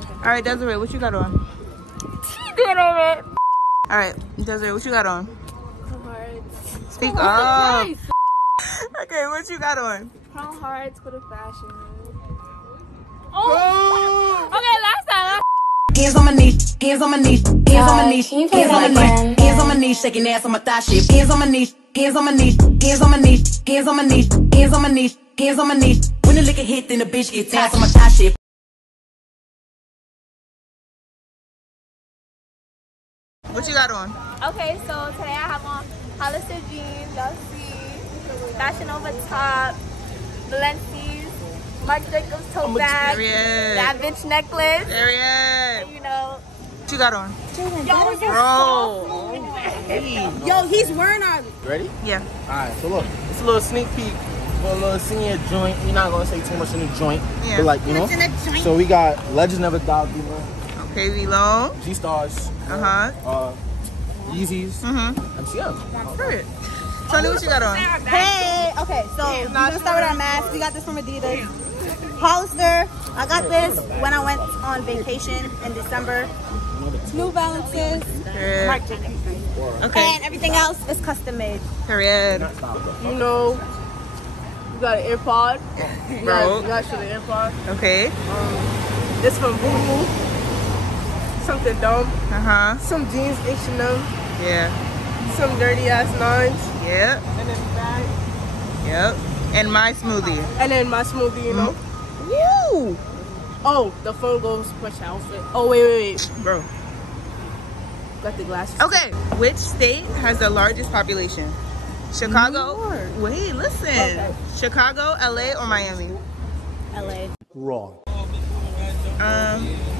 Alright, Desiree, what you got on? Get over it. Alright, Desiree, what you got on? Crown Hearts. Speak up. Okay, what you got on? Crown Hearts for the fashion. Oh! Okay, last time. Hands on my knees, hands on my knees, hands on my knees, hands on my knees, hands on my knees, shaking ass on my thigh shit. Hands on my knees, hands on my knees, hands on my knees, hands on my knees, hands on my knees, hands on my knees. When the liquor hit, then the bitch gets ass on my thigh shit. What you got on? Okay, so today I have on Hollister jeans, y'all see, Fashion Over top, Balenci's, Marc Jacobs tote bag, that bitch necklace, and, you know. What you got on? Bro. Yo, he's wearing our. Ready? Yeah. Alright, so look, it's a little sneak peek for a little senior joint. We're not gonna say too much in the joint, Yeah. but like, you know. So we got Legend Never Die, you know. Okay, V-Long. G-Stars. Yeezys. MCM. Period. Tony, what you got on? Hey, okay, so we're gonna start with our mask. We got this from Adidas. Hollister, I got this when I went on vacation in December. New Balances. Period. Marc Jacobs. Okay. And everything else is custom made. Period. You know, you got an AirPod. Bro. You got to the AirPod. Okay. This from Boo. Something dumb. Some jeans, H&M. Yeah. Some dirty ass nines. Yep. And then bag. Yep. And my smoothie. And then my smoothie, you know. Woo! Oh, the phone goes push outfit. Oh, wait. Bro. Got the glasses. Okay. Which state has the largest population? Chicago? Wait, listen. Okay. Chicago, LA, or Miami? LA. Wrong.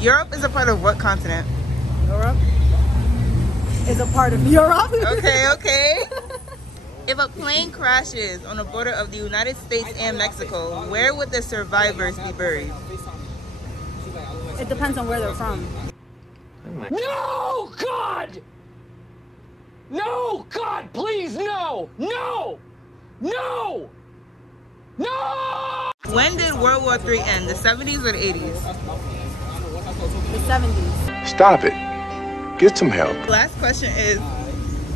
Europe is a part of what continent? Europe is a part of Europe. Okay. If a plane crashes on the border of the United States and Mexico, where would the survivors be buried? It depends on where they're from. No, God! No, God, please, no! No! No! No! When did World War III end? The 70s or the 80s? The 70s. Stop it. Get some help. Last question is,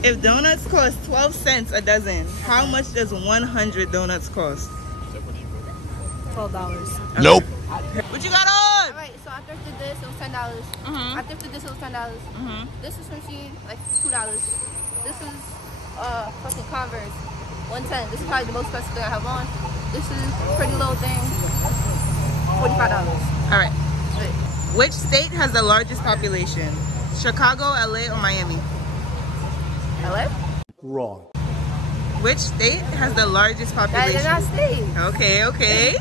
if donuts cost 12 cents a dozen, how much does 100 donuts cost? $12. Nope. What you got on? Alright, so I thrifted this, it was $10. I thrifted this, it was $10. This is from Shein, like $2. This is fucking Converse, $110. This is probably the most expensive thing I have on. This is a pretty little thing, $45. Alright. Which state has the largest population? Chicago, LA, or Miami? LA? Wrong. Which state has the largest That population? is not state. Okay.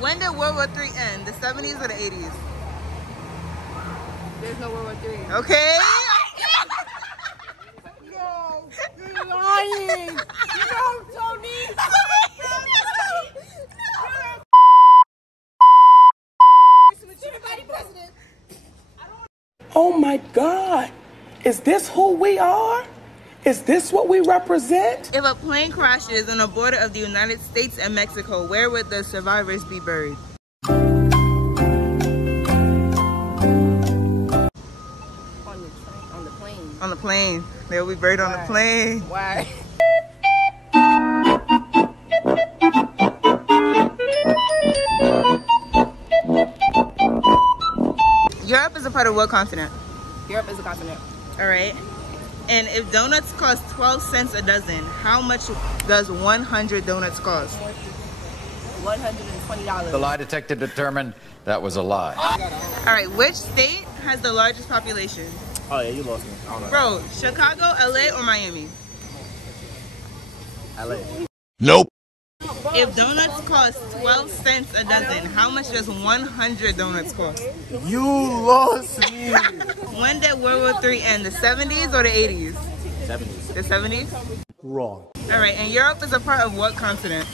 When did World War III end? The 70s or the 80s? There's no World War III. Okay. No, you're lying. No, Tony. Oh my God! Is this who we are? Is this what we represent? If a plane crashes on the border of the United States and Mexico, where would the survivors be buried? On the plane. On the plane. They will be buried on the plane. Why? Europe is a part of what continent? Europe is a continent. All right. And if donuts cost 12 cents a dozen, how much does 100 donuts cost? $120. The lie detector determined that was a lie. All right. Which state has the largest population? Oh yeah, you lost me. I don't know. Bro, Chicago, LA, or Miami? LA. Nope. If donuts cost 12 cents a dozen, how much does 100 donuts cost? You lost me. When did World War III end? The 70s or the 80s? 70s. The 70s? Wrong. All right, and Europe is a part of what continent?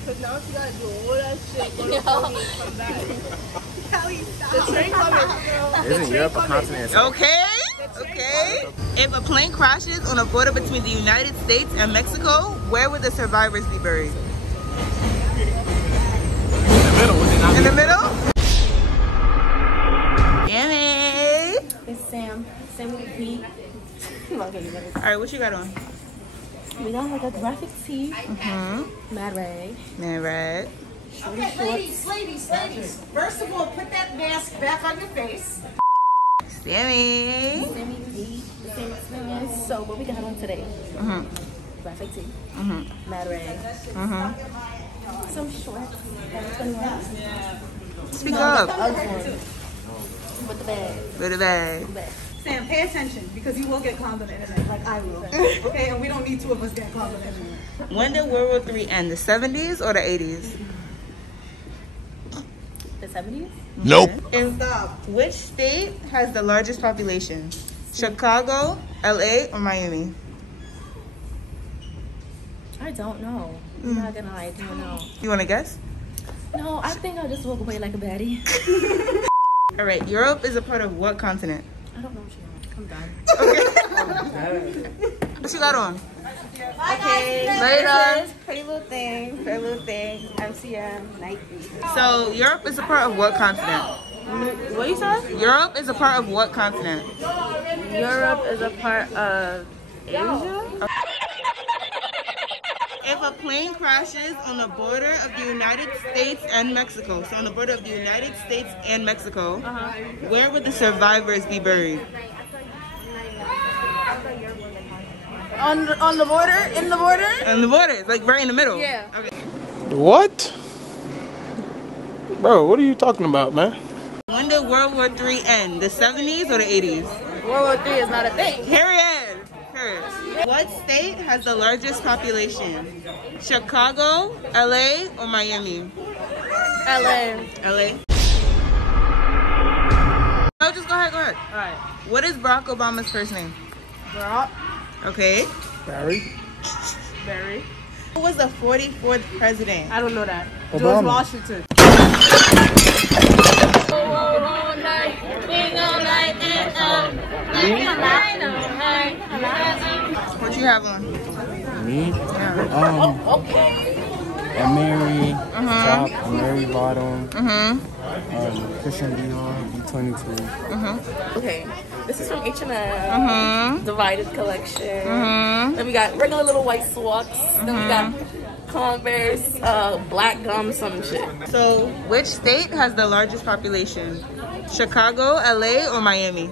Because now she got to do all that shit. Go to Tony and come back. The train coming, girl. Isn't Europe a continent? Okay. The Okay. If a plane crashes on a border between the United States and Mexico, where would the survivors be buried? In the middle, was it not? In the middle? Yummy. It's Sam. Sam with P. Alright, what you got on? We got like a graphic tee. Mad Ray. Man, right. Ladies. First of all, put that mask back on your face. Sammy. Sammy P. The same experience. So what we got on today? Graphic tee. Mad Ray. Some shorts. Speak up. With the bag. With the bag. Sam, pay attention because you will get clowned on the internet like I will. Okay, and we don't need two of us getting clowned on the internet. When did World War III end? The 70s or the 80s? The 70s? Nope. In which state has the largest population? Chicago, LA, or Miami? I don't know. I'm not gonna lie, I don't know. You want to guess? No, I think I'll just walk away like a baddie. All right. Europe is a part of what continent? I don't know what you want. I'm done. What you got on? Okay, Later. pretty little thing, MCM, Nike. So Europe is a part of what continent? What you said? Europe is a part of what continent? Europe is a part of Asia? If a plane crashes on the border of the United States and Mexico, so on the border of the United States and Mexico, where would the survivors be buried? On the border? In the border? On the border, it's like right in the middle. Yeah. Okay. What? Bro, what are you talking about, man? When did World War III end? The 70s or the 80s? World War III is not a thing. Period. What state has the largest population? Chicago, LA, or Miami? LA. LA. No, just go ahead. All right. What is Barack Obama's first name? Barack. Okay. Barry? Barry. Who was the 44th president? I don't know that. Obama. George Washington. What you have on? Me? Yeah. A Mary top, a Mary bottom, Christian Dior, B22. Okay. This is from H&M. Divided collection. Then we got regular little white socks. Then we got Converse, black gum, some shit. So, which state has the largest population? Chicago, LA, or Miami?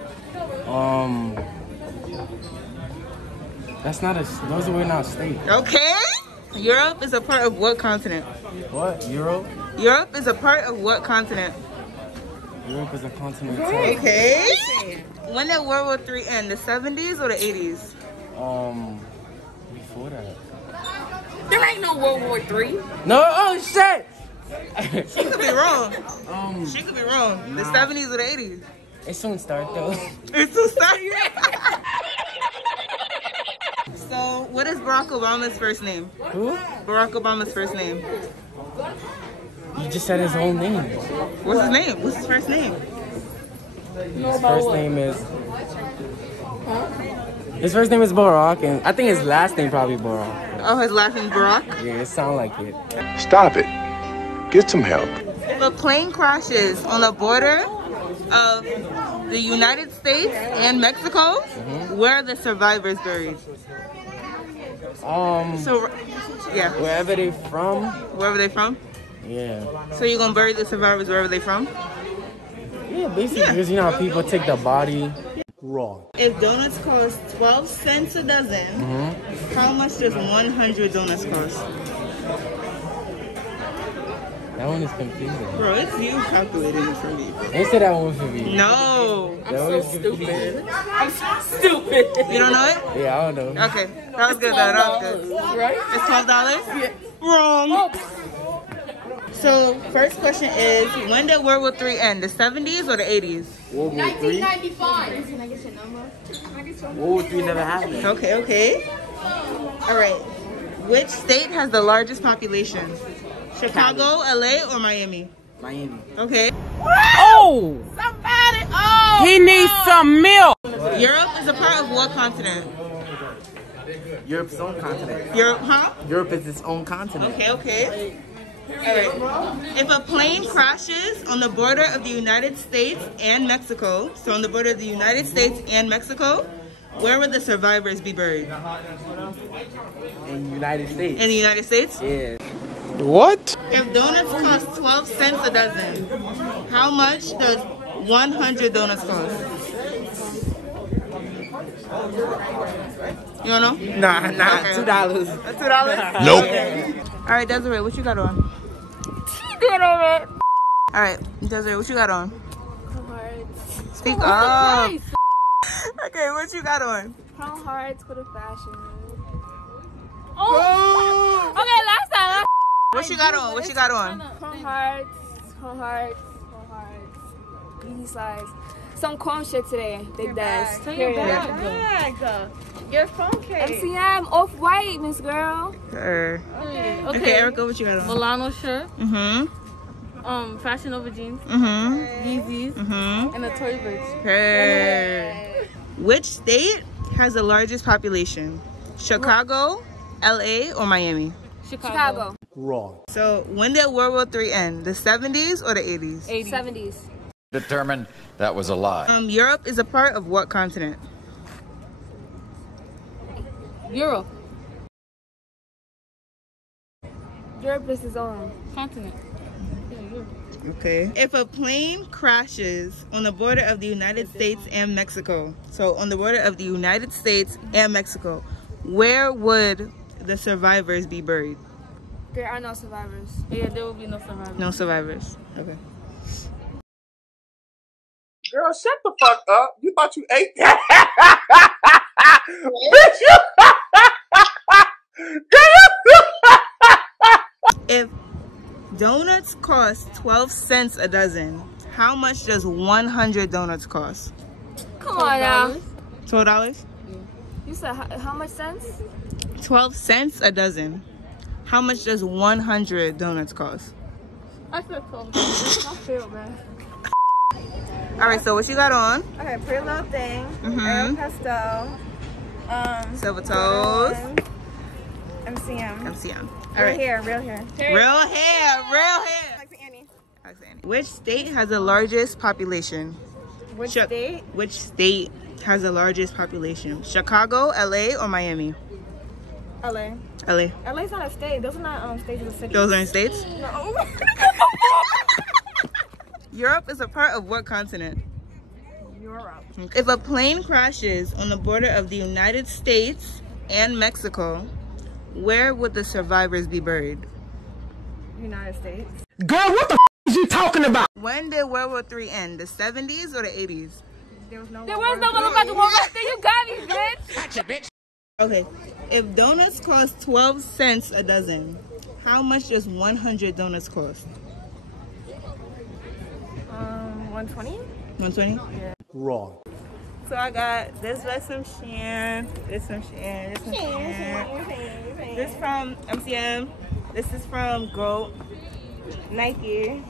That's not a, those are not states. Okay. Europe is a part of what continent? What? Europe? Europe is a part of what continent? Europe is a continent. Okay. When did World War III end? The 70s or the 80s? Before that. There ain't no World War III. No, oh shit! She could be wrong. She could be wrong. The 70s or the 80s? It soon start though. It's too sorry. So, what is Barack Obama's first name? Who? Barack Obama's first name. You just said his whole name. What's his name? What's his first name? His first name is... His first name is Barack, and I think his last name probably Barack. Oh, his last name's Barack? Yeah, it sounds like it. Stop it. Get some help. If a plane crashes on the border of the United States and Mexico, where are the survivors buried? So, yeah. Wherever they from? Wherever they from? Yeah. So you're gonna bury the survivors wherever they from? Yeah, basically, because you know how people take the body. Wrong. If donuts cost 12 cents a dozen, how much does 100 donuts cost? That one is confusing. Bro, it's you calculating it for me. They said that one for me. No. That one is stupid. I'm so stupid. You don't know it? Yeah, I don't know. Okay. That was good though. That was good. Right? It's $12? Yeah. Wrong. So, first question is, when did World War III end? The 70s or the 80s? World War III? 1995. World War III never happened. Okay. All right. Which state has the largest population? Chicago, LA, or Miami? Miami. Okay. Oh! Somebody! Oh! He needs some milk! Europe is a part of what continent? Europe's its own continent. Europe, huh? Europe is its own continent. Okay, okay. Alright. If a plane crashes on the border of the United States and Mexico, so on the border of the United States and Mexico, where would the survivors be buried? In the United States. In the United States? Yeah. What? If donuts cost 12 cents a dozen, how much does 100 donuts cost? You don't know? Nah, Okay. $2. $2? Nope. Alright, Desiree, what you got on? Alright, Desiree, what you got on? Speak up. Okay, what you got on? Crown hearts for the fashion. Oh! Okay, last time. What you got on? What you got on? Crown hearts. Easy size. Some corn shit today. Big dash. Your bag. Your phone case. MCM off-white, Miss Girl. Okay, Erica, what you got on? Milano shirt. Mm-hmm. Fashion over jeans. Mm-hmm. Yeezys. Mm-hmm. And a Tory Burch. Hey. Which state has the largest population? Chicago, LA, or Miami? Chicago. Wrong. So when did World War III end? The 70s or the 80s? 70s. Determined that was a lie. Europe is a part of what continent? Europe. Europe is its own Continent. Okay. If a plane crashes on the border of the United States and Mexico, so on the border of the United States and Mexico, where would the survivors be buried? There are no survivors. Yeah, there will be no survivors. No survivors. Okay. Girl, shut the fuck up. You thought you ate that? Bitch, you... If donuts cost 12 cents a dozen, how much does 100 donuts cost? Come on now. $12? You said how much cents? 12 cents a dozen. How much does 100 donuts cost? I said 12. I feel, man. Alright, so what you got on? Okay, pretty little thing. Mm-hmm. Aero Pesto. Silver toes. MCM. MCM. Real Alright. hair, real hair. Real hair. Like the Annie. Which state has the largest population? Which state? Which state has the largest population? Chicago, LA, or Miami? LA. LA. LA's not a state. Those are not states, it's a city. Those are in states? No. Europe is a part of what continent? Europe. If a plane crashes on the border of the United States and Mexico, where would the survivors be buried? United States. Girl, what the is you talking about? When did World War III end? The 70s or the 80s? There was no motherfucking World War III. You got me, bitch. Gotcha, bitch. Okay. If donuts cost 12 cents a dozen, how much does 100 donuts cost? 120? 120? Yeah. Wrong. So I got this was some Shein, this some Shein, this some Shein. This from MCM. This is from Goat. Nike.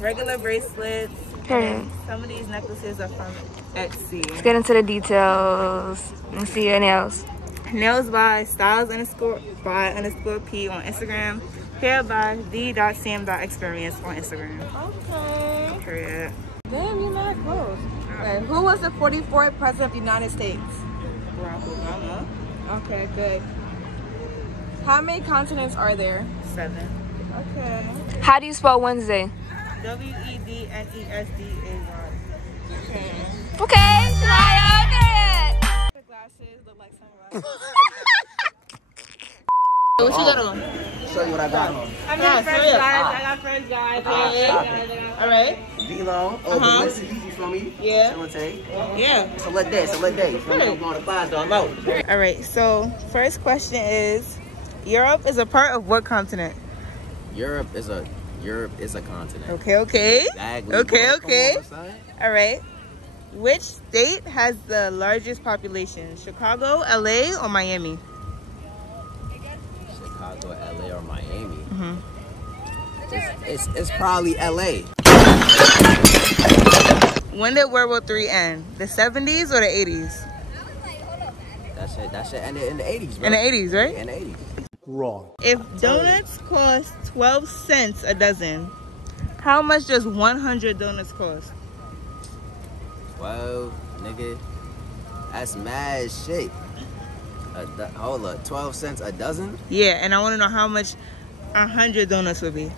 Regular bracelets. And some of these necklaces are from Etsy. Let's get into the details and see your nails. Nails by styles_by_P on Instagram. Hair by the.sam.experience on Instagram. Okay. Period. Damn, you're not close. Okay. Who was the 44th president of the United States? Barack Obama. Okay, good. How many continents are there? 7. Okay. How do you spell Wednesday? WEDNESDAY. Okay, Shania, The glasses look like sunglasses. What you got on? Show you what I got on. I got French guys. Alright. D-Long. Oh, Melissa, you feel me? Yeah. Shelly. Yeah. Select that. You feel me? I'm going to class, though. I'm out. Alright, so first question is, Europe is a part of what continent? Europe is a continent. Okay. Exactly. Okay. Come on, son. Alright. Which state has the largest population? Chicago, LA, or Miami? Chicago, LA, or Miami. Mm-hmm. It's probably LA. When did World War III end? The 70s or the 80s? That shit ended in the 80s, bro. In the 80s, right? In the 80s. Wrong. If donuts cost 12 cents a dozen, how much does 100 donuts cost? 12, nigga. That's mad shit. Hold up, 12 cents a dozen? Yeah, and I want to know how much 100 donuts would be.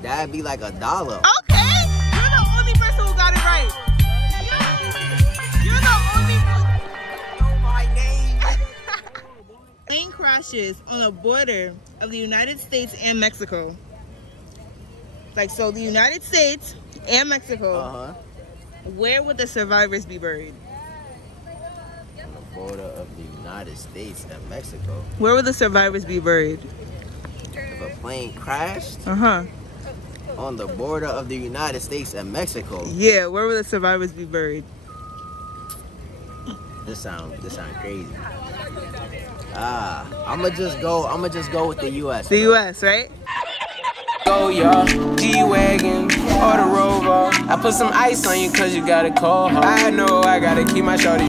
That'd be like $1. Okay, you're the only person who got it right. You're the only person. Know my name. Plane crashes on the border of the United States and Mexico. Like, so the United States and Mexico, where would the survivors be buried? On the border of the United States and Mexico. Where would the survivors be buried? If a plane crashed on the border of the United States and Mexico. Yeah, where would the survivors be buried? This sound crazy. I'ma just go with the US. The US, right? Go, y'all, G-Wagon or the Rover. I put some ice on you cause you got a cold heart. I know I gotta keep my shorty.